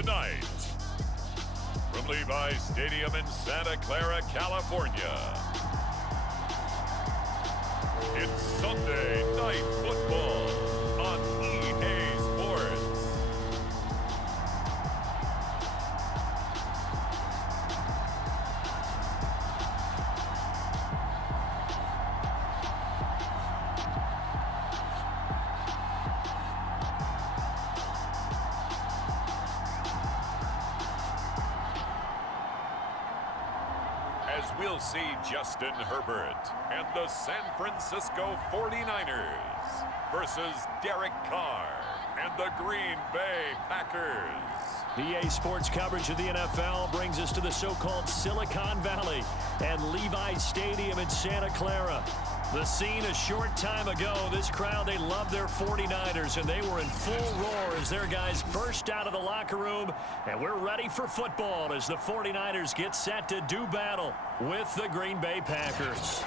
Tonight, from Levi's Stadium in Santa Clara, California, it's Sunday Night Football on EA Sports. As we'll see Justin Herbert and the San Francisco 49ers versus Derek Carr and the Green Bay Packers. EA Sports coverage of the NFL brings us to the so-called Silicon Valley and Levi's Stadium in Santa Clara. The scene a short time ago, this crowd, they love their 49ers, and they were in full roar as their guys burst out of the locker room. And we're ready for football as the 49ers get set to do battle with the Green Bay Packers.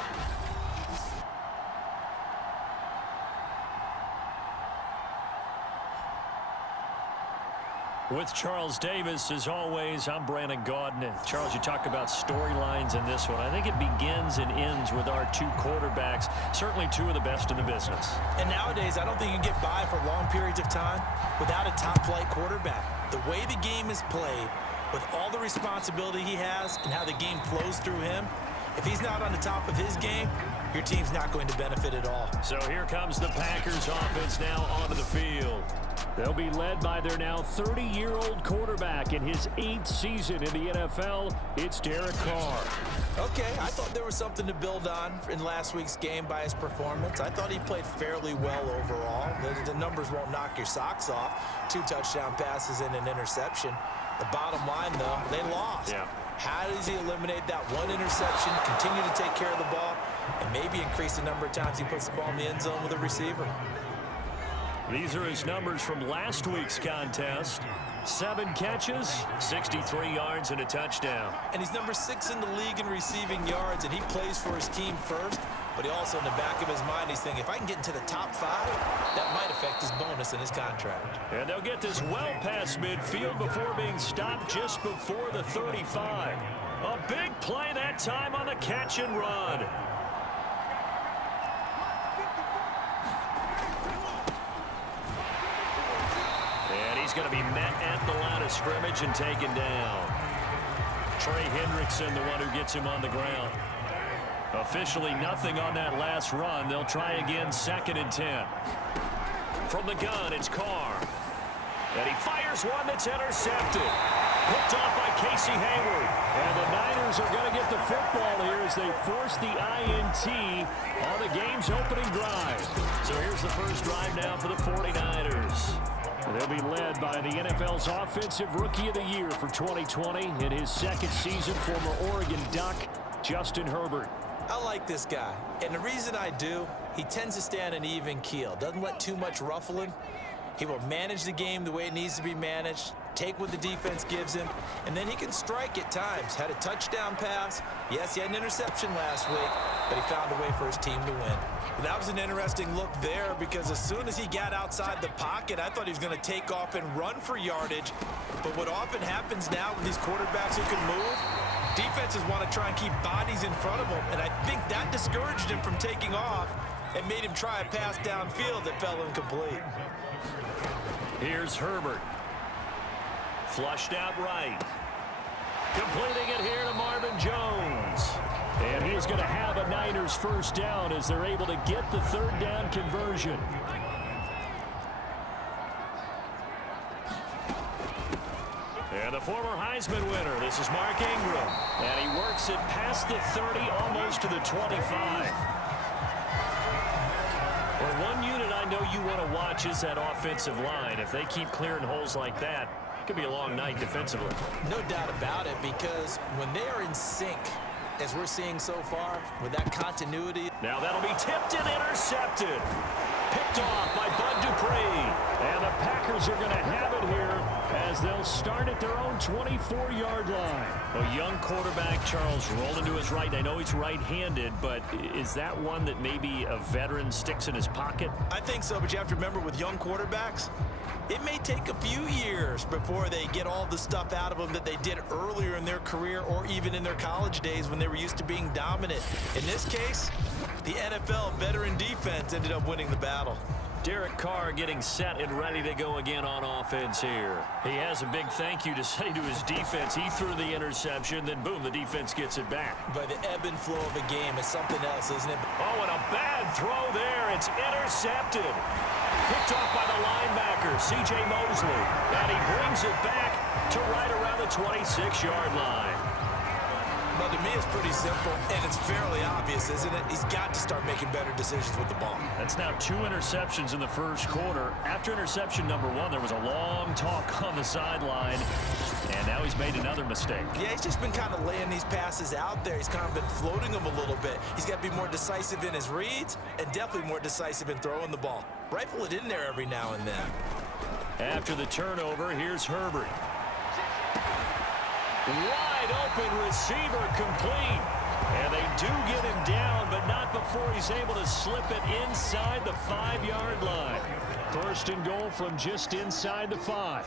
With Charles Davis, as always, I'm Brandon Gaudin. Charles, you talk about storylines in this one. I think it begins and ends with our two quarterbacks, certainly two of the best in the business. And nowadays, I don't think you can get by for long periods of time without a top-flight quarterback. The way the game is played, with all the responsibility he has and how the game flows through him, if he's not on the top of his game, your team's not going to benefit at all. So here comes the Packers offense now onto the field. They'll be led by their now 30-year-old quarterback in his 8th season in the NFL. It's Derek Carr. Okay, I thought there was something to build on in last week's game by his performance. I thought he played fairly well overall. The numbers won't knock your socks off. 2 touchdown passes and an interception. The bottom line, though, they lost. Yeah. How does he eliminate that one interception, continue to take care of the ball, and maybe increase the number of times he puts the ball in the end zone with a receiver? These are his numbers from last week's contest. 7 catches, 63 yards, and a touchdown. And he's number 6 in the league in receiving yards, and he plays for his team first. But he also, in the back of his mind, he's thinking, if I can get into the top 5, that might affect his bonus in his contract. And they'll get this well past midfield before being stopped just before the 35. A big play that time on the catch and run. He's going to be met at the line of scrimmage and taken down. Trey Hendrickson, the one who gets him on the ground. Officially nothing on that last run. They'll try again, 2nd and 10. From the gun, it's Carr. And he fires one that's intercepted. Picked off by Casey Hayward. And the Niners are going to get the football here as they force the INT on the game's opening drive. So here's the first drive now for the 49ers. They'll be led by the NFL's Offensive Rookie of the Year for 2020 in his 2nd season, former Oregon Duck, Justin Herbert. I like this guy, and the reason I do, he tends to stay on an even keel, doesn't let too much ruffle him. He will manage the game the way it needs to be managed, take what the defense gives him, and then he can strike at times. Had a touchdown pass. Yes, he had an interception last week, but he found a way for his team to win. That was an interesting look there because as soon as he got outside the pocket, I thought he was going to take off and run for yardage. But what often happens now with these quarterbacks who can move, defenses want to try and keep bodies in front of them, and I think that discouraged him from taking off and made him try a pass downfield that fell incomplete. Here's Herbert. Flushed out right. Completing it here to Marvin Jones. And he's going to have a Niners first down as they're able to get the 3rd down conversion. And the former Heisman winner, this is Mark Ingram. And he works it past the 30, almost to the 25. Well, one unit I know you want to watch is that offensive line. If they keep clearing holes like that, it could be a long night defensively. No doubt about it, because when they are in sync, as we're seeing so far, with that continuity. Now that'll be tipped and intercepted. Picked off by Bud Dupree. And the Packers are going to have it here as they'll start at their own 24-yard line. A young quarterback, Charles, rolling to his right. I know he's right-handed, but is that one that maybe a veteran sticks in his pocket? I think so, but you have to remember with young quarterbacks, it may take a few years before they get all the stuff out of them that they did earlier in their career or even in their college days when they were used to being dominant. In this case, the NFL veteran defense ended up winning the battle. Derek Carr getting set and ready to go again on offense here. He has a big thank you to say to his defense. He threw the interception, then boom, the defense gets it back. But the ebb and flow of a game is something else, isn't it? Oh, and a bad throw there. It's intercepted. Picked off by the linebacker, C.J. Mosley. And he brings it back to right around the 26-yard line. But to me, it's pretty simple, and it's fairly obvious, isn't it? He's got to start making better decisions with the ball. That's now 2 interceptions in the first quarter. After interception number 1, there was a long talk on the sideline, and now he's made another mistake. Yeah, he's just been kind of laying these passes out there. He's kind of been floating them a little bit. He's got to be more decisive in his reads and definitely more decisive in throwing the ball. Rifle it in there every now and then. After the turnover, here's Herbert. Wide open receiver complete. And they do get him down, but not before he's able to slip it inside the 5-yard line. First and goal from just inside the 5.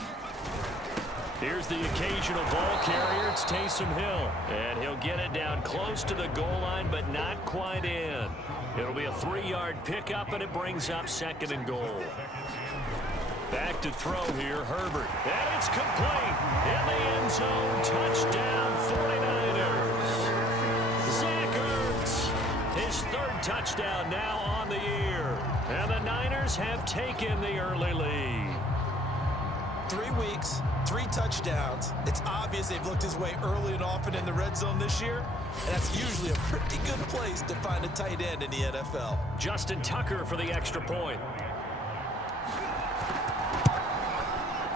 Here's the occasional ball carrier. It's Taysom Hill. And he'll get it down close to the goal line, but not quite in. It'll be a 3-yard pickup, and it brings up 2nd and goal. Back to throw here, Herbert. And it's complete. In the end zone, touchdown 49ers. Zach Ertz, his 3rd touchdown now on the year. And the Niners have taken the early lead. 3 weeks, 3 touchdowns. It's obvious they've looked his way early and often in the red zone this year. And that's usually a pretty good place to find a tight end in the NFL. Justin Tucker for the extra point.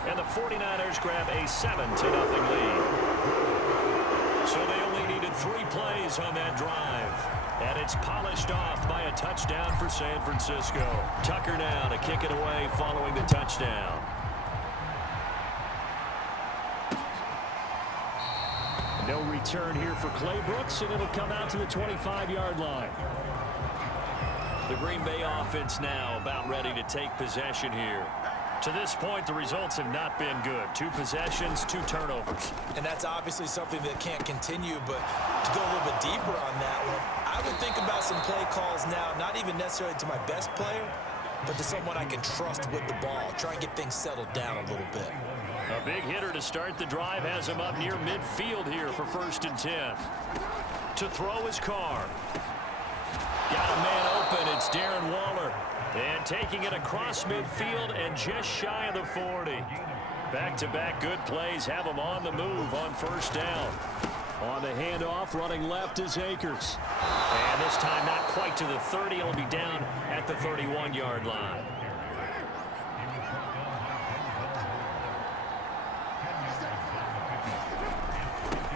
And the 49ers grab a 7-0 lead. So they only needed 3 plays on that drive. And it's polished off by a touchdown for San Francisco. Tucker now to kick it away following the touchdown. No return here for Clay Brooks, and it'll come out to the 25-yard line. The Green Bay offense now about ready to take possession here. To this point, the results have not been good. 2 possessions, 2 turnovers. And that's obviously something that can't continue, but to go a little bit deeper on that one, I would think about some play calls now, not even necessarily to my best player, but to someone I can trust with the ball. Try and get things settled down a little bit. A big hitter to start the drive has him up near midfield here for 1st and 10. To throw his Carr. Got a man open. It's Darren Waller. And taking it across midfield and just shy of the 40. Back-to-back good plays have him on the move on 1st down. On the handoff, running left is Akers. And this time not quite to the 30. It'll be down at the 31-yard line.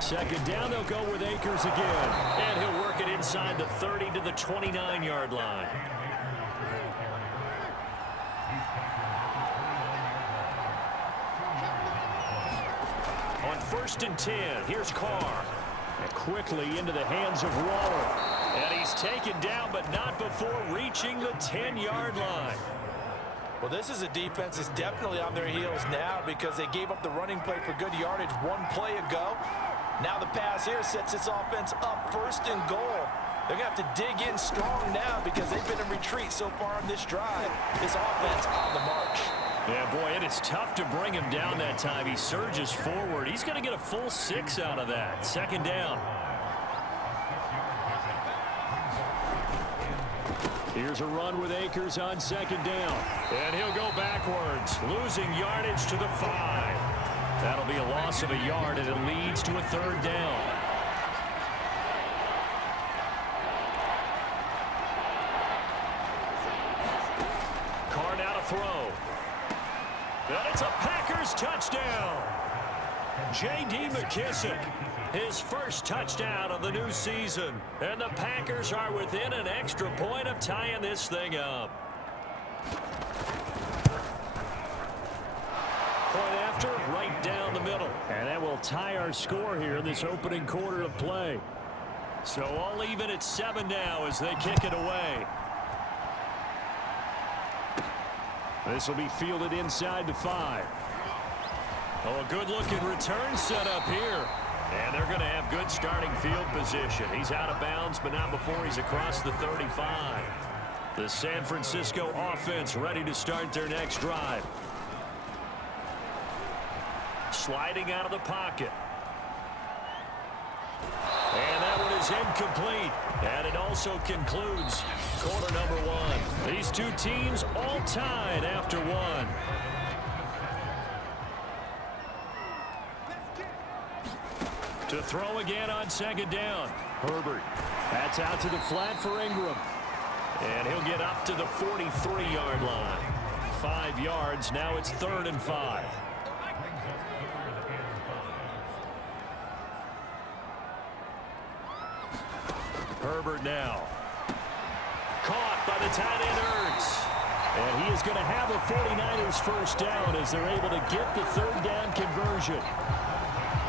Second down, they'll go with Akers again. And he'll work it inside the 30 to the 29-yard line. On 1st and 10, here's Carr. And quickly into the hands of Waller. And he's taken down, but not before reaching the 10-yard line. Well, this is a defense that's definitely on their heels now because they gave up the running play for good yardage 1 play ago. Now the pass here sets this offense up 1st and goal. They're going to have to dig in strong now because they've been in retreat so far on this drive. This offense on the march. Yeah, boy, it is tough to bring him down that time. He surges forward. He's going to get a full 6 out of that. 2nd down. Here's a run with Akers on 2nd down. And he'll go backwards, losing yardage to the 5. That'll be a loss of a yard, and it leads to a 3rd down. Carr now to throw. And it's a Packers touchdown. J.D. McKissick, his 1st touchdown of the new season. And the Packers are within an extra point of tying this thing up. Point after, right middle. And that will tie our score here in this opening quarter of play. So all even at 7 now as they kick it away. This will be fielded inside the 5. Oh, a good-looking return set up here. And they're going to have good starting field position. He's out of bounds, but not before he's across the 35. The San Francisco offense ready to start their next drive. Sliding out of the pocket. And that one is incomplete. And it also concludes quarter number 1. These two teams all tied after 1. To throw again on second down. Herbert. That's out to the flat for Ingram. And he'll get up to the 43-yard line. 5 yards. Now it's 3rd and 5. Herbert now. Caught by the tight end Ertz. And he is going to have a 49ers first down as they're able to get the 3rd down conversion.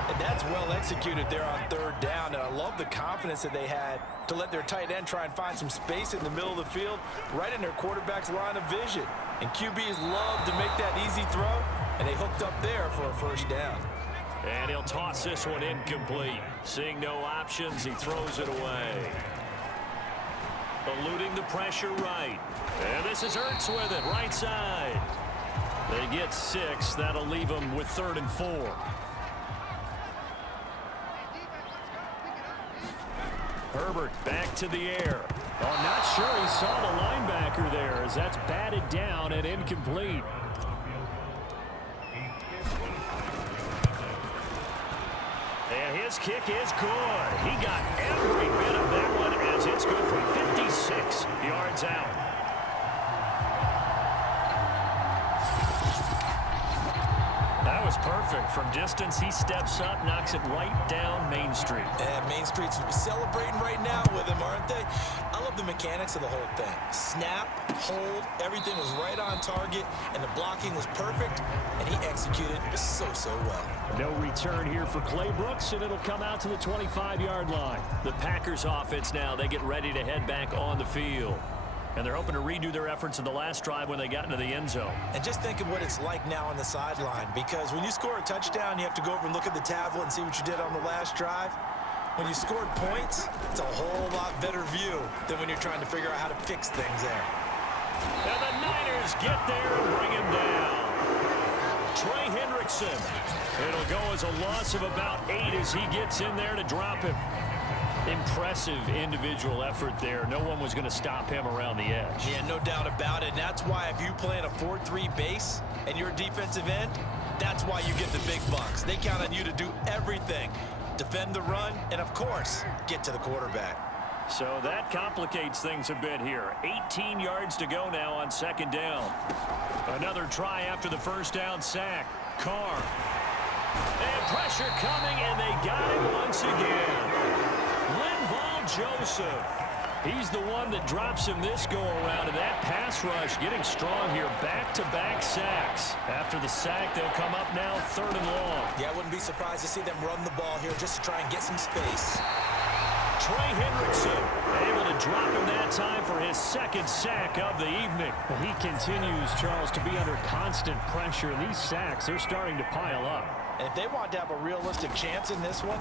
And that's well executed there on 3rd down. And I love the confidence that they had to let their tight end try and find some space in the middle of the field, right in their quarterback's line of vision. And QBs love to make that easy throw, and they hooked up there for a first down. And he'll toss this one incomplete. Seeing no options, he throws it away. Eluding the pressure right. And this is Ertz with it, right side. They get 6. That'll leave them with 3rd and 4. Herbert back to the air. Oh, I'm not sure he saw the linebacker there as that's batted down and incomplete. And his kick is good. He got every bit of that one as it's good for 56 yards out. That was perfect. From distance, he steps up, knocks it right down Main Street. And Main Street's celebrating right now with him, aren't they? I love the mechanics of the whole thing. Snap, hold, everything was right on target, and the blocking was perfect, and he executed so well. No return here for Clay Brooks, and it'll come out to the 25-yard line. The Packers offense now, they get ready to head back on the field. And they're hoping to redo their efforts in the last drive when they got into the end zone. And just think of what it's like now on the sideline, because when you score a touchdown, you have to go over and look at the tablet and see what you did on the last drive. When you scored points, it's a whole lot better view than when you're trying to figure out how to fix things there. And the Niners get there and bring him down. Trey Hendrickson. It'll go as a loss of about 8 as he gets in there to drop him. Impressive individual effort there. No one was going to stop him around the edge. Yeah, no doubt about it. And that's why if you play in a 4-3 base and you're a defensive end, that's why you get the big bucks. They count on you to do everything. Defend the run, and of course, get to the quarterback. So that complicates things a bit here. 18 yards to go now on second down. Another try after the first down sack. Carr. And pressure coming, and they got him once again. Linval Joseph. He's the one that drops him this go-around, and that pass rush getting strong here. Back-to-back sacks. After the sack, they'll come up now 3rd and long. Yeah, I wouldn't be surprised to see them run the ball here just to try and get some space. Trey Hendrickson able to drop him that time for his 2nd sack of the evening. He continues, Charles, to be under constant pressure. These sacks, they're starting to pile up. And if they want to have a realistic chance in this one,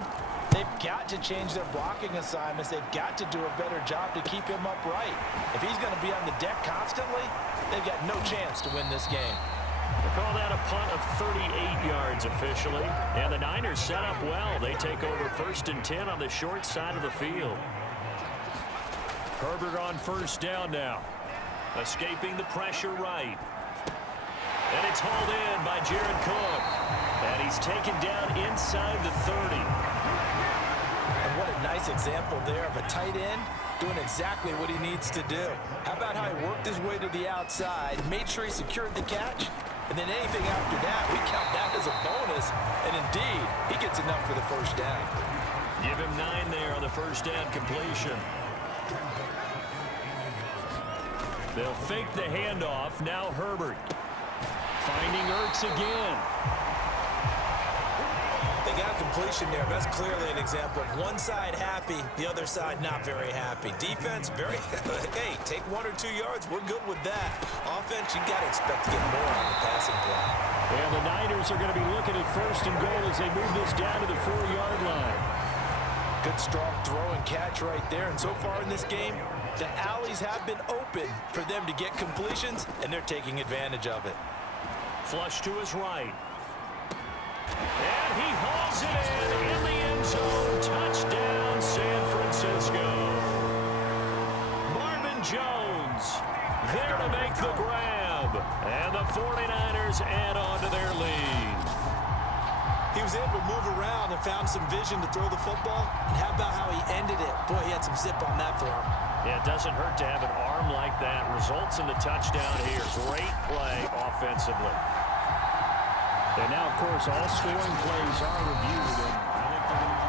they've got to change their blocking assignments. They've got to do a better job to keep him upright. If he's going to be on the deck constantly, they've got no chance to win this game. They call that a punt of 38 yards officially. And the Niners set up well. They take over 1st and 10 on the short side of the field. Herbert on first down now. Escaping the pressure right. And it's hauled in by Jared Cook. And he's taken down inside the 30. And what a nice example there of a tight end doing exactly what he needs to do. How about how he worked his way to the outside, made sure he secured the catch, and then anything after that, we count that as a bonus. And indeed, he gets enough for the first down. Give him 9 there on the first down completion. They'll fake the handoff. Now Herbert. Finding Ertz again. completion there. That's clearly an example of one side happy, the other side not very happy. Defense, very, hey, take 1 or 2 yards. We're good with that. Offense, you got to expect to get more on the passing play. And the Niners are going to be looking at 1st and goal as they move this down to the 4-yard line. Good strong throw and catch right there. And so far in this game, the alleys have been open for them to get completions, and they're taking advantage of it. Flush to his right. And he hauls it in the end zone. Touchdown, San Francisco. Marvin Jones there to make the grab. And the 49ers add on to their lead. He was able to move around and found some vision to throw the football. And how about how he ended it? Boy, he had some zip on that throw. Yeah, it doesn't hurt to have an arm like that. Results in the touchdown here. Great play offensively. And now, of course, all scoring plays are reviewed. And I think they're going to...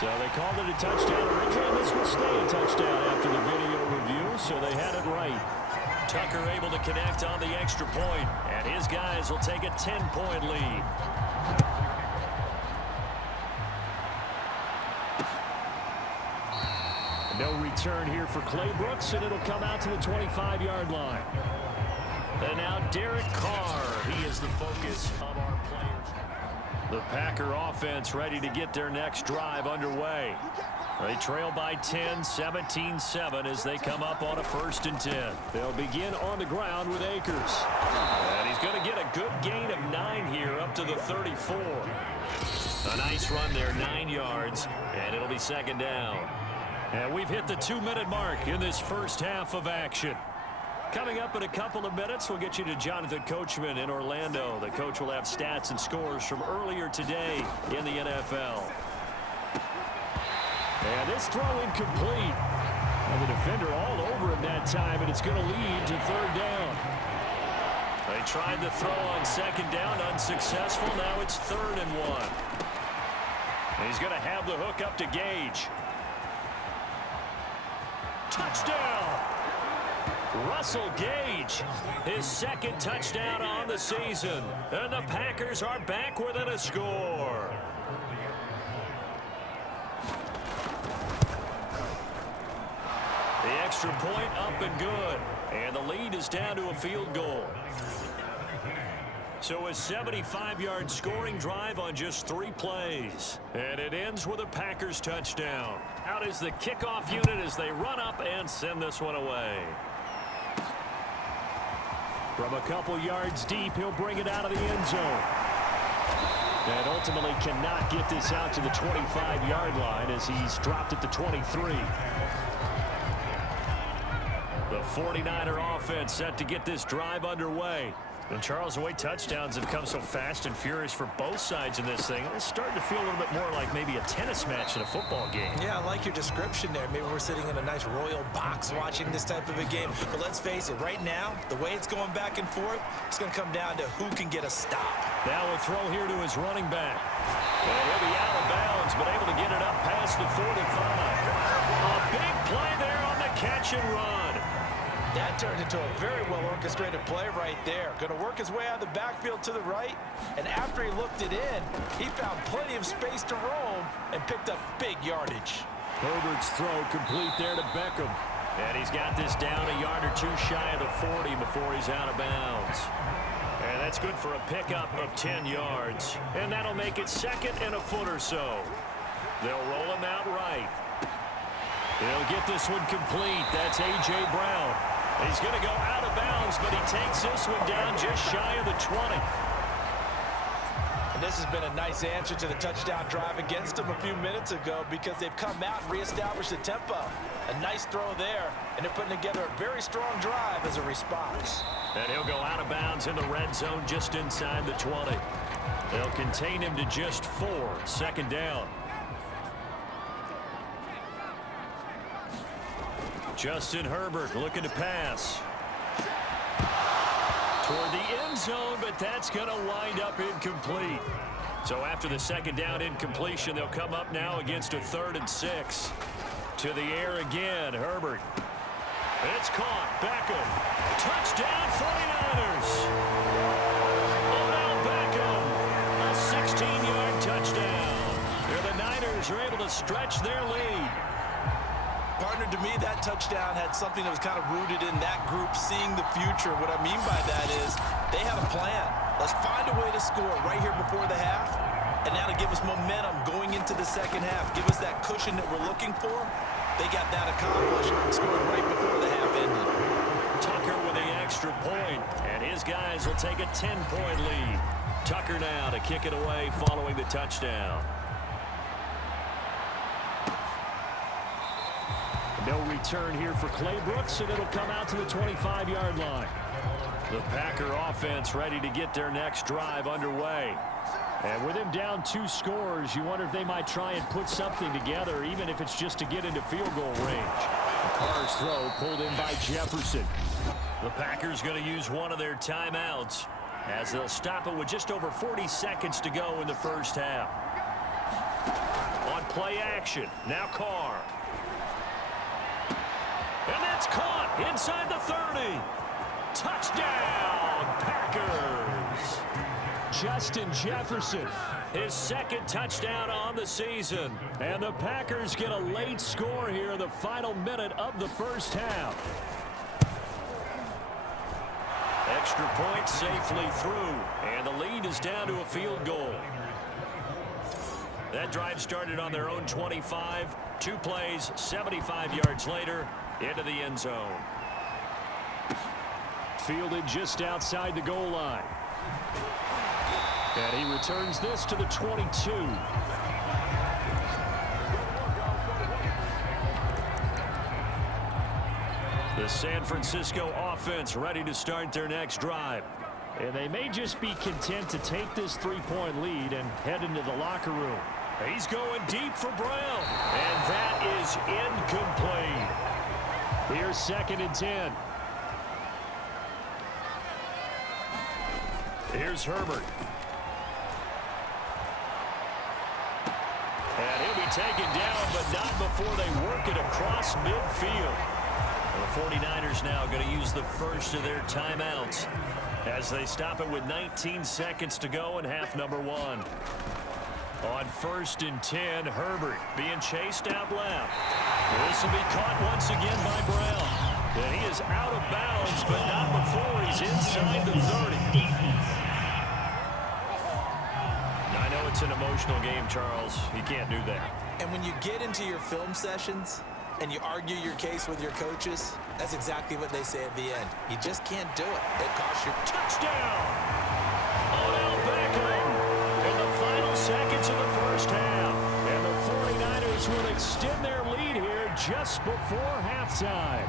So they called it a touchdown originally. This will stay a touchdown after the video review, so they had it right. Tucker able to connect on the extra point, and his guys will take a 10-point lead. No return here for Clay Brooks, and it'll come out to the 25-yard line. And now Derek Carr. He is the focus of our players. The Packer offense ready to get their next drive underway. They trail by 10, 17-7 as they come up on a 1st and 10. They'll begin on the ground with Akers. And he's going to get a good gain of 9 here up to the 34. A nice run there, 9 yards, and it'll be 2nd down. And we've hit the 2-minute mark in this first half of action. Coming up in a couple of minutes, we'll get you to Jonathan Coachman in Orlando. The coach will have stats and scores from earlier today in the NFL. And this throw incomplete. And the defender all over him that time, and it's going to lead to 3rd down. They tried the throw on 2nd down, unsuccessful. Now it's 3rd and 1. And he's going to have the hook up to Gage. Touchdown! Russell Gage, his 2nd touchdown on the season. And the Packers are back within a score. The extra point up and good. And the lead is down to a field goal. So a 75-yard scoring drive on just 3 plays. And it ends with a Packers touchdown. Out is the kickoff unit as they run up and send this one away. From a couple yards deep, he'll bring it out of the end zone. And ultimately cannot get this out to the 25-yard line as he's dropped at the 23. The 49er offense set to get this drive underway. And Charles, the way touchdowns have come so fast and furious for both sides in this thing, it's starting to feel a little bit more like maybe a tennis match in a football game. Yeah, I like your description there. Maybe we're sitting in a nice royal box watching this type of a game. But let's face it, right now, the way it's going back and forth, it's going to come down to who can get a stop. Now a throw here to his running back. And he'll be out of bounds, but able to get it up past the 45. A big play there on the catch and run. That turned into a very well-orchestrated play right there. Going to work his way out of the backfield to the right, and after he looked it in, he found plenty of space to roam and picked up big yardage. Herbert's throw complete there to Beckham. And he's got this down a yard or 2 shy of the 40 before he's out of bounds. And that's good for a pickup of 10 yards. And that'll make it 2nd and a foot or so. They'll roll him out right. They'll get this one complete. That's A.J. Brown. He's going to go out of bounds, but he takes this one down just shy of the 20. And this has been a nice answer to the touchdown drive against them a few minutes ago because they've come out and reestablished the tempo. A nice throw there, and they're putting together a very strong drive as a response. And he'll go out of bounds in the red zone just inside the 20. They'll contain him to just 4, 2nd down. Justin Herbert looking to pass. Toward the end zone, but that's going to wind up incomplete. So after the 2nd down incompletion, they'll come up now against a 3rd and 6. To the air again, Herbert. It's caught. Beckham. Touchdown 49ers. Odell Beckham. A 16-yard touchdown. Here the Niners are able to stretch their lead. Partner, to me, that touchdown had something that was kind of rooted in that group seeing the future. What I mean by that is they had a plan. Let's find a way to score right here before the half, and now to give us momentum going into the second half. Give us that cushion that we're looking for. They got that accomplished, scored right before the half ended. Tucker with the extra point, and his guys will take a 10-point lead. Tucker now to kick it away following the touchdown. No return here for Clay Brooks, and it'll come out to the 25-yard line. The Packer offense ready to get their next drive underway. And with him down 2 scores, you wonder if they might try and put something together, even if it's just to get into field goal range. Carr's throw pulled in by Jefferson. The Packers going to use one of their timeouts as they'll stop it with just over 40 seconds to go in the first half. On play action, now Carr. And that's caught inside the 30. Touchdown, Packers. Justin Jefferson, his second touchdown on the season. And the Packers get a late score here in the final minute of the first half. Extra point safely through, and the lead is down to a field goal. That drive started on their own 25. 2 plays, 75 yards later, into the end zone. Fielded just outside the goal line. And he returns this to the 22. The San Francisco offense ready to start their next drive. And they may just be content to take this 3-point lead and head into the locker room. He's going deep for Brown. And that is incomplete. Here's 2nd and 10. Here's Herbert. And he'll be taken down, but not before they work it across midfield. The 49ers now going to use the first of their timeouts as they stop it with 19 seconds to go in half number 1. On 1st and 10, Herbert being chased out left. This will be caught once again by Brown. And he is out of bounds, but not before he's inside the 30. I know it's an emotional game, Charles. You can't do that. And when you get into your film sessions and you argue your case with your coaches, that's exactly what they say at the end. You just can't do it. It costs you. Touchdown! Odell Beckham in the final seconds of the first half. And the 49ers will extend their lead here just before halftime.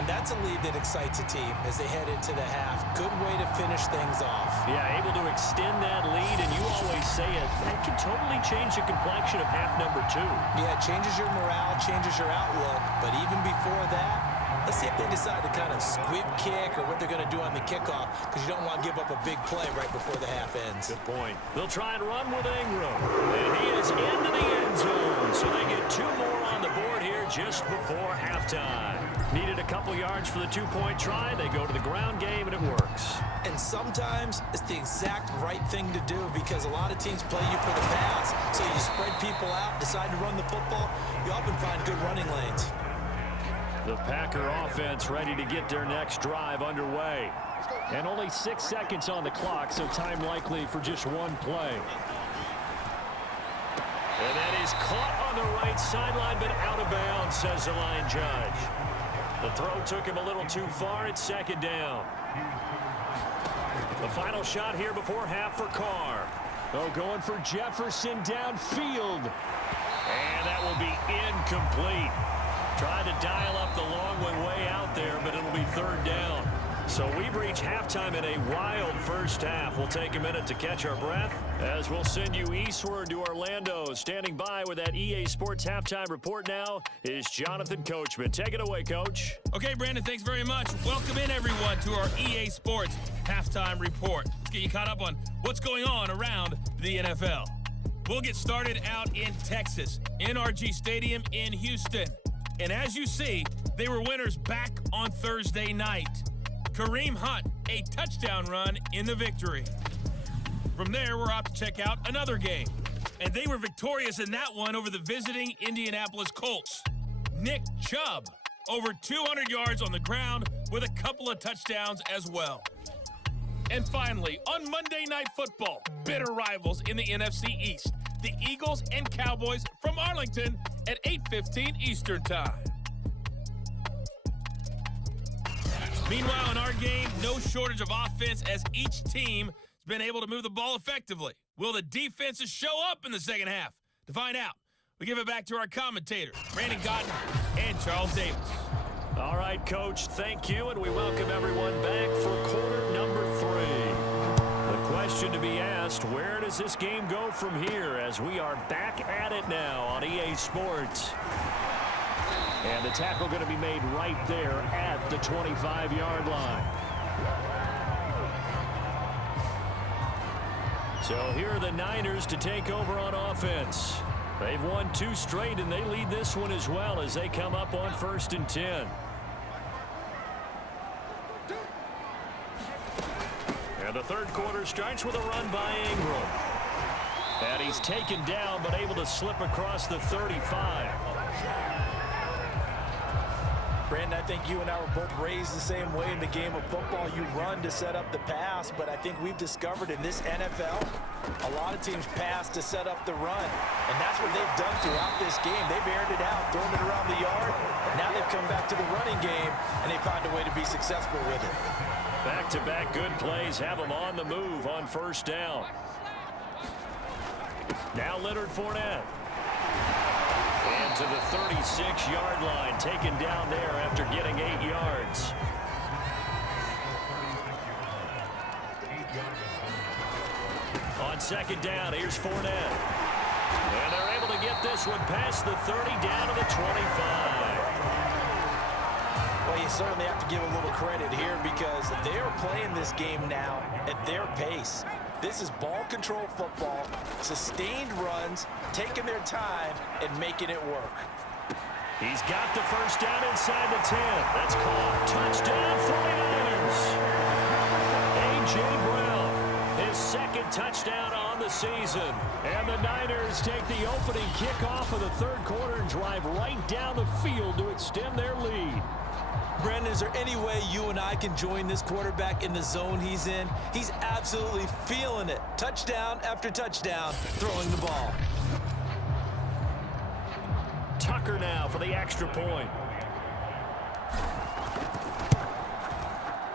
And that's a lead that excites a team as they head into the half. Good way to finish things off. Yeah, able to extend that lead, and you always say it, that can totally change the complexion of half number 2. Yeah, it changes your morale, changes your outlook. But even before that, let's see if they decide to kind of squib kick or what they're going to do on the kickoff, because you don't want to give up a big play right before the half ends. Good point. They'll try and run with Ingram. And he is into the end zone. So they get 2 more on the board here just before halftime. Needed a couple yards for the 2-point try. They go to the ground game, and it works. And sometimes it's the exact right thing to do, because a lot of teams play you for the pass. So you spread people out, decide to run the football. You often find good running lanes. The Packer offense ready to get their next drive underway. And only 6 seconds on the clock, so time likely for just 1 play. And that is caught on the right sideline, but out of bounds, says the line judge. The throw took him a little too far. It's 2nd down. The final shot here before half for Carr. Oh, going for Jefferson downfield. And that will be incomplete. Trying to dial up the long one way out there, but it'll be 3rd down. So we've reached halftime in a wild first half. We'll take a minute to catch our breath as we'll send you eastward to Orlando. Standing by with that EA Sports halftime report now is Jonathan Coachman. Take it away, Coach. Okay, Brandon, thanks very much. Welcome in, everyone, to our EA Sports halftime report. Let's get you caught up on what's going on around the NFL. We'll get started out in Texas, NRG Stadium in Houston. And as you see, They were winners back on Thursday night. Kareem Hunt, a touchdown run in the victory. From there, we're off to check out another game. And they were victorious in that one over the visiting Indianapolis Colts. Nick Chubb, over 200 yards on the ground with a couple of touchdowns as well. And finally, on Monday Night Football, bitter rivals in the NFC East, the Eagles and Cowboys from Arlington at 8:15 Eastern Time. Meanwhile, in our game, no shortage of offense as each team has been able to move the ball effectively. Will the defenses show up in the second half? To find out, we give it back to our commentators, Brandon Cotton and Charles Davis. All right, Coach, thank you, and we welcome everyone back for quarter number 3. The question to be asked, where does this game go from here as we are back at it now on EA Sports? And the tackle going to be made right there at the 25-yard line. So here are the Niners to take over on offense. They've won 2 straight, and they lead this one as well as they come up on 1st and 10. And the third quarter starts with a run by Ingram. And he's taken down, but able to slip across the 35. Brandon, I think you and I were both raised the same way in the game of football. You run to set up the pass, but I think we've discovered in this NFL, a lot of teams pass to set up the run. And that's what they've done throughout this game. They've aired it out, thrown it around the yard. Now they've come back to the running game, and they found a way to be successful with it. Back-to-back good plays have them on the move on 1st down. Now Leonard Fournette. And to the 36-yard line, taken down there after getting 8 yards. On 2nd down, here's Fournette. And they're able to get this one past the 30 down to the 25. Well, you certainly have to give a little credit here because they are playing this game now at their pace. This is ball control football, sustained runs, taking their time, and making it work. He's got the 1st down inside the 10. That's caught. Touchdown, 49ers. A.J. Brown, his 2nd touchdown on the season. And the Niners take the opening kickoff of the 3rd quarter and drive right down the field to extend their lead. Brandon, is there any way you and I can join this quarterback in the zone he's in? He's absolutely feeling it. Touchdown after touchdown, throwing the ball. Tucker now for the extra point.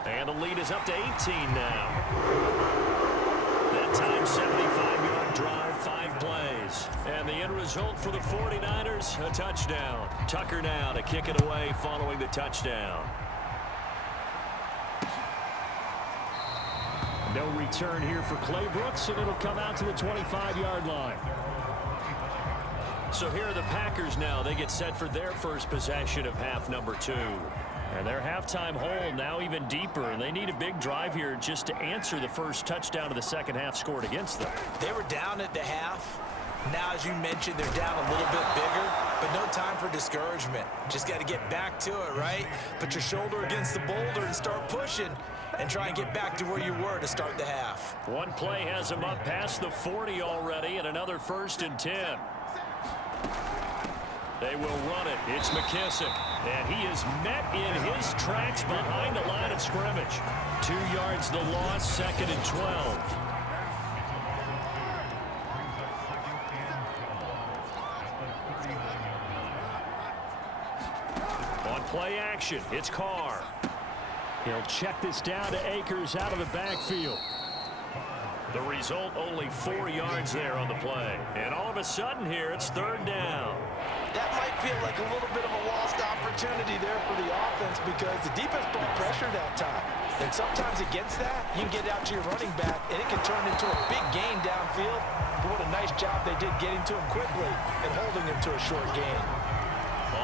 And the lead is up to 18 now. That time, 75-yard drive, 5 plays. And the end result for the 49ers, a touchdown. Tucker now to kick it away following the touchdown. No return here for Clay Brooks, and it'll come out to the 25-yard line. So here are the Packers now. They get set for their first possession of half number 2. And their halftime hole now even deeper, and they need a big drive here just to answer the first touchdown of the second half scored against them. They were down at the half. Now, as you mentioned, they're down a little bit bigger, but no time for discouragement. Just got to get back to it, right? Put your shoulder against the boulder and start pushing and try and get back to where you were to start the half. One play has them up past the 40 already, and another 1st and 10. They will run it. It's McKissick. And he is met in his tracks behind the line of scrimmage. 2 yards the loss, 2nd and 12. On play action, it's Carr. He'll check this down to Akers out of the backfield. The result, only 4 yards there on the play. And all of a sudden here, it's 3rd down. That might feel like a little bit of a lost opportunity there for the offense because the defense brought pressure that time. And sometimes against that, you can get out to your running back, and it can turn into a big gain downfield. But what a nice job they did getting to him quickly and holding him to a short gain.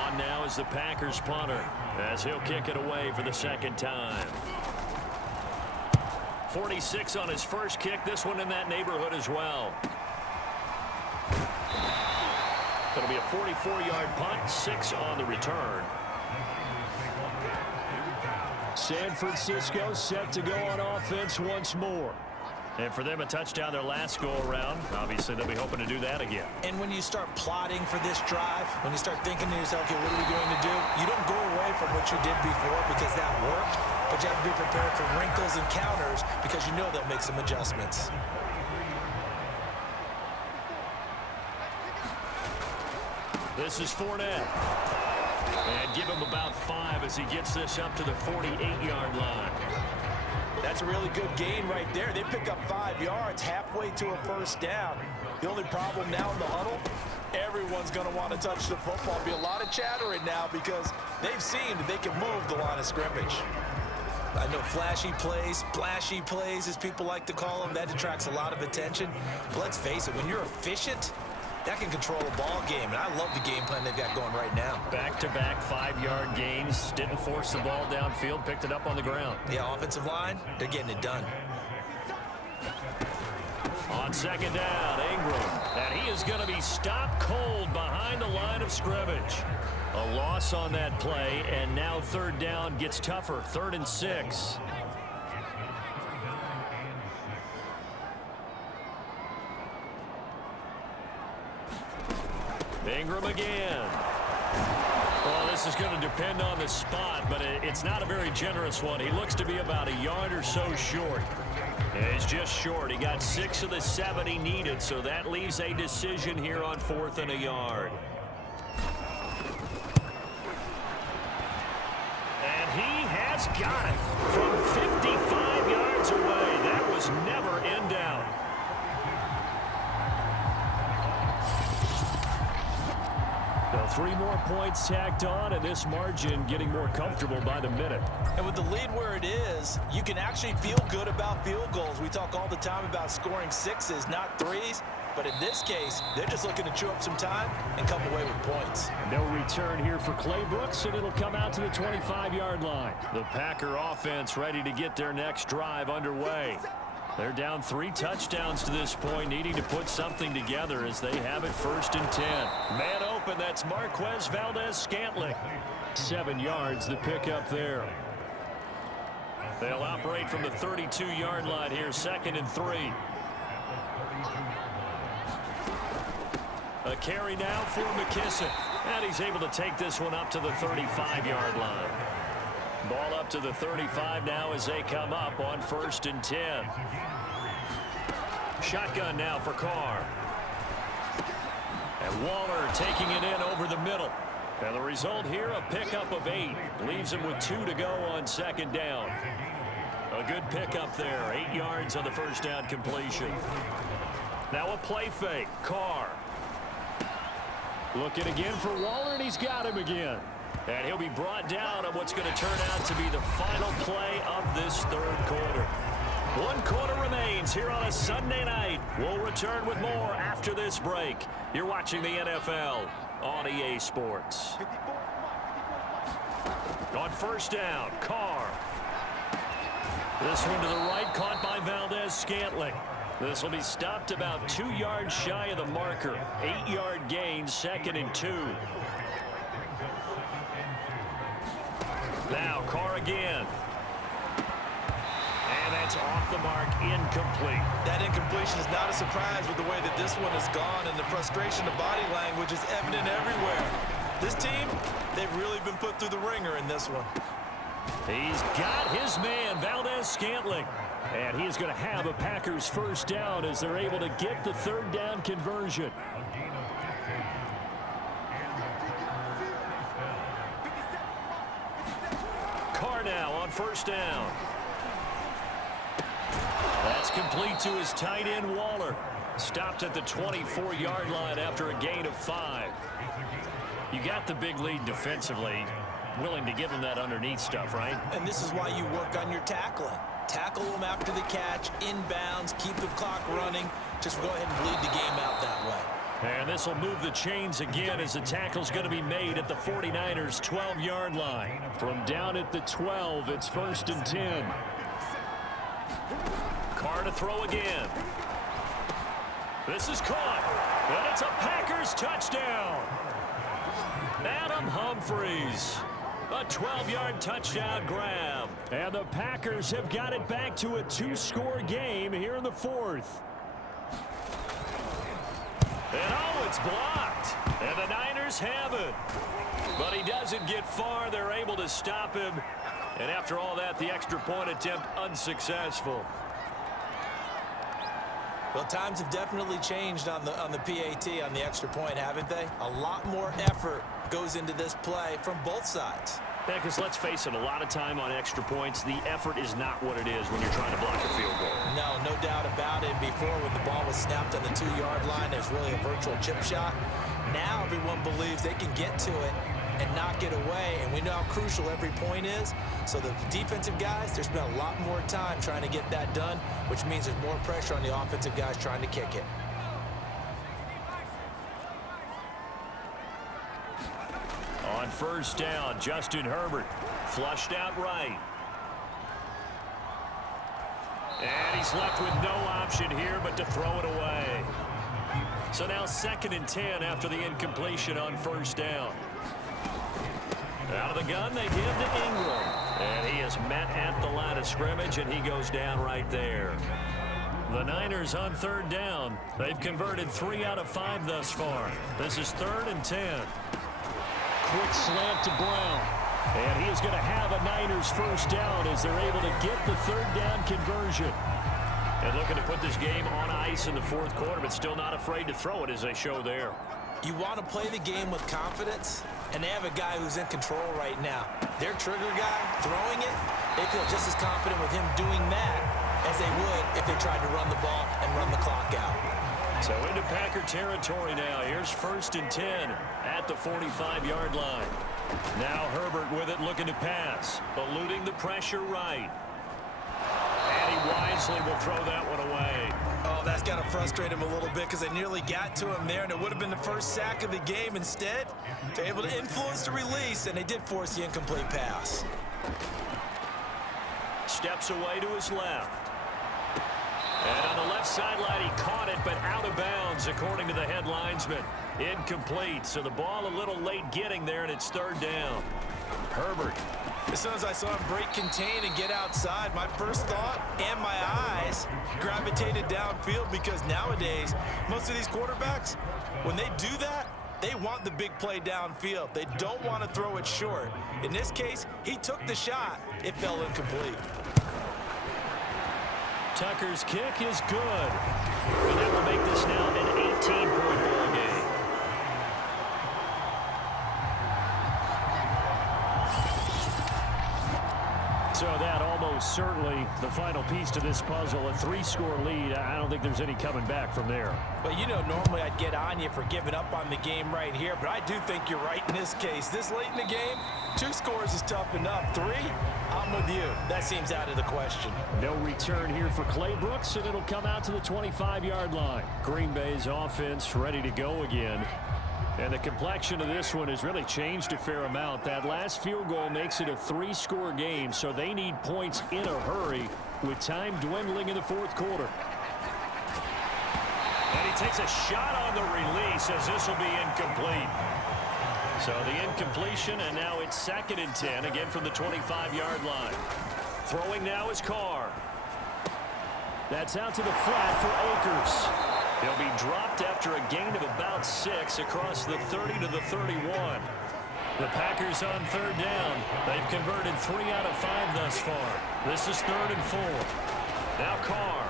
On now is the Packers punter as he'll kick it away for the 2nd time. 46 on his first kick. This one in that neighborhood as well. It'll be a 44-yard punt, 6 on the return. San Francisco set to go on offense once more. And for them, a touchdown their last go-around. Obviously, they'll be hoping to do that again. And when you start plotting for this drive, when you start thinking to yourself, okay, what are we going to do? You don't go away from what you did before because that worked, but you have to be prepared for wrinkles and counters because you know they'll make some adjustments. This is Fournette. And give him about 5 as he gets this up to the 48-yard line. That's a really good gain right there. They pick up 5 yards halfway to a first down. The only problem now in the huddle, everyone's going to want to touch the football. There'll be a lot of chattering now because they've seen that they can move the line of scrimmage. I know flashy plays, splashy plays, as people like to call them, that attracts a lot of attention. But let's face it, when you're efficient, that can control a ball game, and I love the game plan they've got going right now. Back-to-back 5-yard gains. Didn't force the ball downfield. Picked it up on the ground. Yeah, offensive line, they're getting it done. On second down, Ingram. And he is going to be stopped cold behind the line of scrimmage. A loss on that play, and now third down gets tougher. 3rd and 6. Ingram again. Well, this is going to depend on the spot, but it's not a very generous one. He looks to be about a yard or so short. He's just short. He got 6 of the 7 he needed, so that leaves a decision here on 4th and a yard. And he has got it from 55 yards away. That was never in doubt. So 3 more points tacked on, and this margin getting more comfortable by the minute. And with the lead where it is, you can actually feel good about field goals. We talk all the time about scoring 6s, not 3s. But in this case, they're just looking to chew up some time and come away with points. No return here for Clay Brooks, and it'll come out to the 25-yard line. The Packer offense ready to get their next drive underway. They're down 3 touchdowns to this point, needing to put something together as they have it 1st and 10. Man open, that's Marquez Valdes-Scantling. 7 yards, the pickup there. They'll operate from the 32-yard line here, 2nd and 3. A carry now for McKissick. And he's able to take this one up to the 35-yard line. Ball up to the 35 now as they come up on 1st and 10. Shotgun now for Carr. And Waller taking it in over the middle. And the result here, a pickup of 8. Leaves him with 2 to go on 2nd down. A good pickup there. 8 yards on the first down completion. Now a play fake. Carr. Looking again for Waller, and he's got him again. And he'll be brought down on what's going to turn out to be the final play of this 3rd quarter. 1 quarter remains here on a Sunday night. We'll return with more after this break. You're watching the NFL on EA Sports. On 1st down, Carr. This one to the right, caught by Valdes-Scantling. This will be stopped about 2 yards shy of the marker. 8-yard gain, 2nd and 2. Now Carr again. And that's off the mark, incomplete. That incompletion is not a surprise with the way that this one has gone, and the frustration of body language is evident everywhere. This team, they've really been put through the ringer in this one. He's got his man, Valdes-Scantling. And he is going to have a Packers 1st down as they're able to get the 3rd down conversion. Carr now on 1st down. That's complete to his tight end, Waller. Stopped at the 24-yard line after a gain of 5. You got the big lead defensively. Willing to give him that underneath stuff, right? And this is why you work on your tackling. Tackle them after the catch, inbounds, keep the clock running. Just go ahead and bleed the game out that way. And this will move the chains again as the tackle's going to be made at the 49ers' 12-yard line. From down at the 12, it's 1st and 10. Carr to throw again. This is caught, and it's a Packers touchdown. Adam Humphries. A 12-yard touchdown grab. And the Packers have got it back to a 2-score game here in the fourth. And oh, it's blocked. And the Niners have it. But he doesn't get far. They're able to stop him. And after all that, the extra point attempt unsuccessful. Well, times have definitely changed on the PAT, on the extra point, haven't they? A lot more effort goes into this play from both sides. Yeah, because let's face it, a lot of time on extra points, the effort is not what it is when you're trying to block a field goal. No doubt about it. Before, when the ball was snapped on the 2-yard line, it was really a virtual chip shot. Now everyone believes they can get to it and knock it away, and we know how crucial every point is. So the defensive guys, there's been a lot more time trying to get that done, which means there's more pressure on the offensive guys trying to kick it. On first down, Justin Herbert flushed out right. And he's left with no option here but to throw it away. So now 2nd and 10 after the incompletion on first down. Out of the gun, they give to Ingram. And he is met at the line of scrimmage, and he goes down right there. The Niners on 3rd down. They've converted 3 out of 5 thus far. This is 3rd and 10. Quick slant to Brown. And he is going to have a Niners first down as they're able to get the 3rd down conversion. And looking to put this game on ice in the 4th quarter, but still not afraid to throw it as they show there. You want to play the game with confidence, and they have a guy who's in control right now. Their trigger guy throwing it, they feel just as confident with him doing that as they would if they tried to run the ball and run the clock out. So into Packer territory now. Here's 1st and 10 at the 45-yard line. Now Herbert with it, looking to pass, eluding the pressure right. And he wisely will throw that one away. Oh, that's got to frustrate him a little bit because they nearly got to him there, and it would have been the first sack of the game. Instead, they're able to influence the release, and they did force the incomplete pass. Steps away to his left. And on the left sideline, he caught it, but out of bounds, according to the head linesman. Incomplete, so the ball a little late getting there, and it's 3rd down. Herbert. As soon as I saw him break contain and get outside, my first thought and my eyes gravitated downfield, because nowadays, most of these quarterbacks, when they do that, they want the big play downfield. They don't want to throw it short. In this case, he took the shot. It fell incomplete. Tucker's kick is good. And that will make this now an 18-point ball game. So that almost certainly the final piece to this puzzle, a 3-score lead. I don't think there's any coming back from there. But you know, normally I'd get on you for giving up on the game right here, but I do think you're right in this case. This late in the game, 2 scores is tough enough. 3, I'm with you. That seems out of the question. No return here for Clay Brooks, and it'll come out to the 25-yard line. Green Bay's offense ready to go again. And the complexion of this one has really changed a fair amount. That last field goal makes it a 3-score game, so they need points in a hurry with time dwindling in the 4th quarter. And he takes a shot on the release as this will be incomplete. So the incompletion, and now it's 2nd and 10, again from the 25-yard line. Throwing now is Carr. That's out to the flat for Akers. He'll be dropped after a gain of about 6 across the 30 to the 31. The Packers on 3rd down. They've converted 3 out of 5 thus far. This is 3rd and 4. Now Carr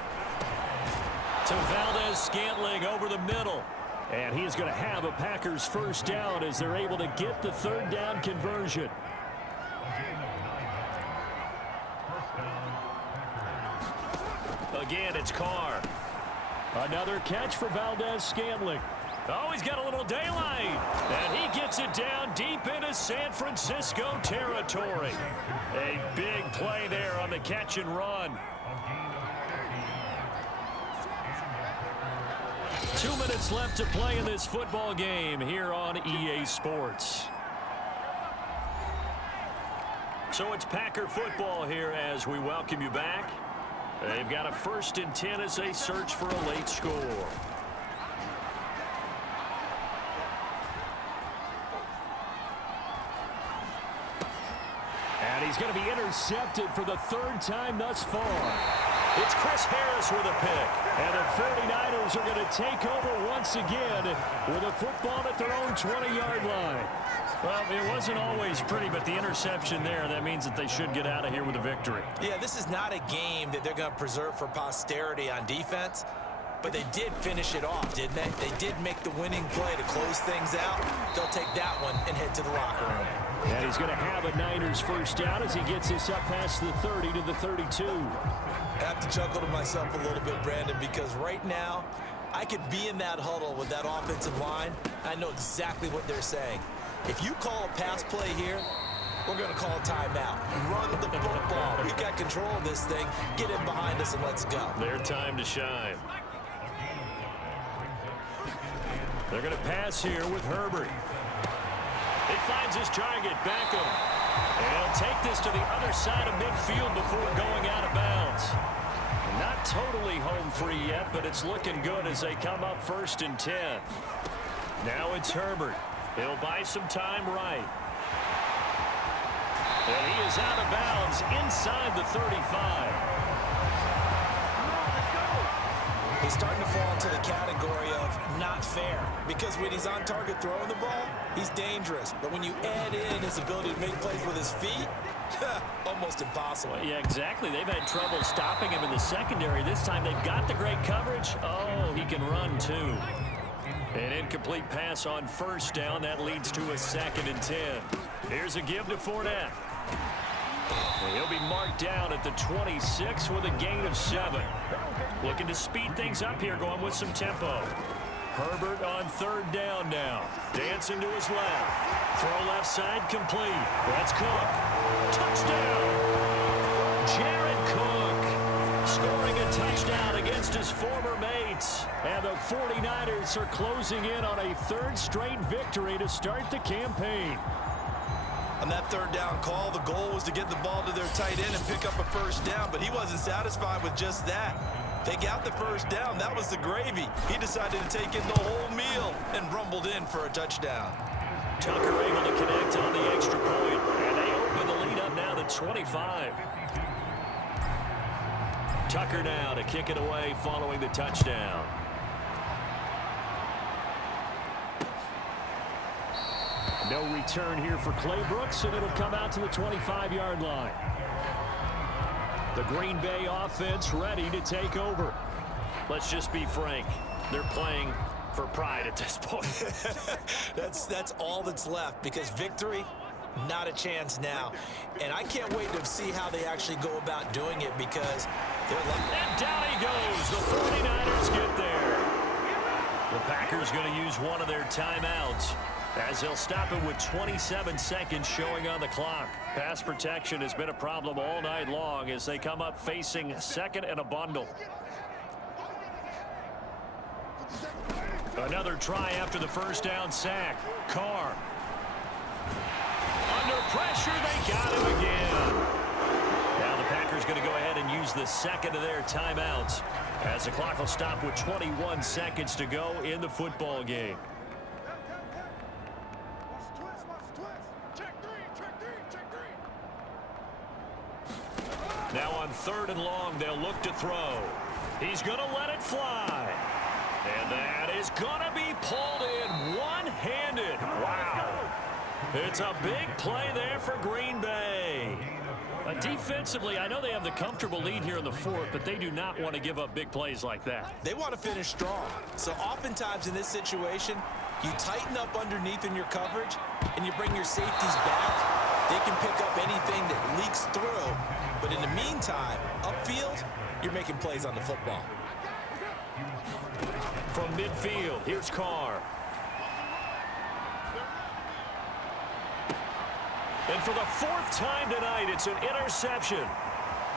to Valdez-Scantling over the middle. And he's going to have a Packers first down as they're able to get the 3rd down conversion. Again, it's Carr. Another catch for Valdez-Scantling. Oh, he's got a little daylight. And he gets it down deep into San Francisco territory. A big play there on the catch and run. 2 minutes left to play in this football game here on EA Sports. So it's Packer football here as we welcome you back. They've got a 1st and 10 as they search for a late score. he's going to be intercepted for the third time thus far. It's Chris Harris with a pick. And the 49ers are going to take over once again with a football at their own 20-yard line. Well, it wasn't always pretty, but the interception there, that means that they should get out of here with a victory. Yeah, this is not a game that they're going to preserve for posterity on defense, but they did finish it off, didn't they? They did make the winning play to close things out. They'll take that one and head to the locker room. And he's going to have a Niners first down as he gets this up past the 30 to the 32. I have to chuckle to myself a little bit, Brandon, because right now I could be in that huddle with that offensive line. I know exactly what they're saying. If you call a pass play here, we're going to call a timeout. Run the football. We've got control of this thing. Get in behind us and let's go. Their time to shine. They're going to pass here with Herbert. He finds his target, Beckham. And he'll take this to the other side of midfield before going out of bounds. Not totally home free yet, but it's looking good as they come up 1st and 10. Now it's Herbert. He'll buy some time right. And he is out of bounds inside the 35. He's starting to fall into the category of not fair, because when he's on target throwing the ball, he's dangerous. But when you add in his ability to make plays with his feet, almost impossible. Well, yeah, exactly. They've had trouble stopping him in the secondary. This time they've got the great coverage. Oh, he can run too. An incomplete pass on 1st down. That leads to a 2nd and 10. Here's a give to Fournette. And he'll be marked down at the 26 with a gain of 7. Looking to speed things up here, going with some tempo. Herbert on 3rd down now. Dancing to his left. Throw left side complete. That's Cook. Touchdown! Jared Cook scoring a touchdown against his former mates. And the 49ers are closing in on a 3rd straight victory to start the campaign. On that 3rd down call, the goal was to get the ball to their tight end and pick up a 1st down, but he wasn't satisfied with just that. They got the 1st down. That was the gravy. He decided to take in the whole meal and rumbled in for a touchdown. Tucker able to connect on the extra point, and they open the lead up now to 25. Tucker now to kick it away following the touchdown. No return here for Clay Brooks, and it'll come out to the 25-yard line. The Green Bay offense ready to take over. Let's just be frank. They're playing for pride at this point. That's all that's left, because victory, not a chance now. And I can't wait to see how they actually go about doing it, because they're like... And down he goes. The 49ers get there. The Packers going to use one of their timeouts, as they'll stop it with 27 seconds showing on the clock. Pass protection has been a problem all night long as they come up facing 2nd and a bundle. Another try after the 1st down sack. Carr. Under pressure, they got him again. Now the Packers going to go ahead and use the 2nd of their timeouts, as the clock will stop with 21 seconds to go in the football game. Now on 3rd and long, they'll look to throw. He's going to let it fly. And that is going to be pulled in one-handed. Wow. It's a big play there for Green Bay. Defensively, I know they have the comfortable lead here in the 4th, but they do not want to give up big plays like that. They want to finish strong. So oftentimes in this situation, you tighten up underneath in your coverage, and you bring your safeties back. They can pick up anything that leaks through. But in the meantime, upfield, you're making plays on the football. From midfield, here's Carr. And for the 4th time tonight, it's an interception.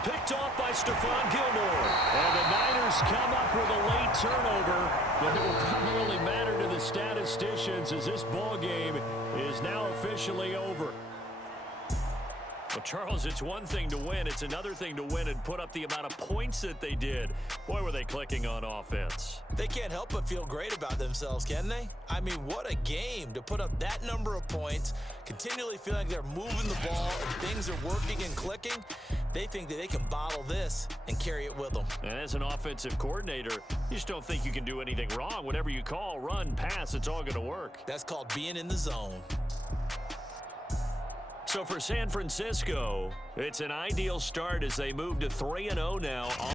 Picked off by Stephon Gilmore. And the Niners come up with a late turnover, but it will primarily matter to the statisticians as this ball game is now officially over. Well, Charles, it's one thing to win. It's another thing to win and put up the amount of points that they did. Boy, were they clicking on offense. They can't help but feel great about themselves, can they? I mean, what a game to put up that number of points, continually feeling like they're moving the ball and things are working and clicking. They think that they can bottle this and carry it with them. And as an offensive coordinator, you just don't think you can do anything wrong. Whatever you call, run, pass, it's all going to work. That's called being in the zone. So for San Francisco, it's an ideal start as they move to 3-0 now.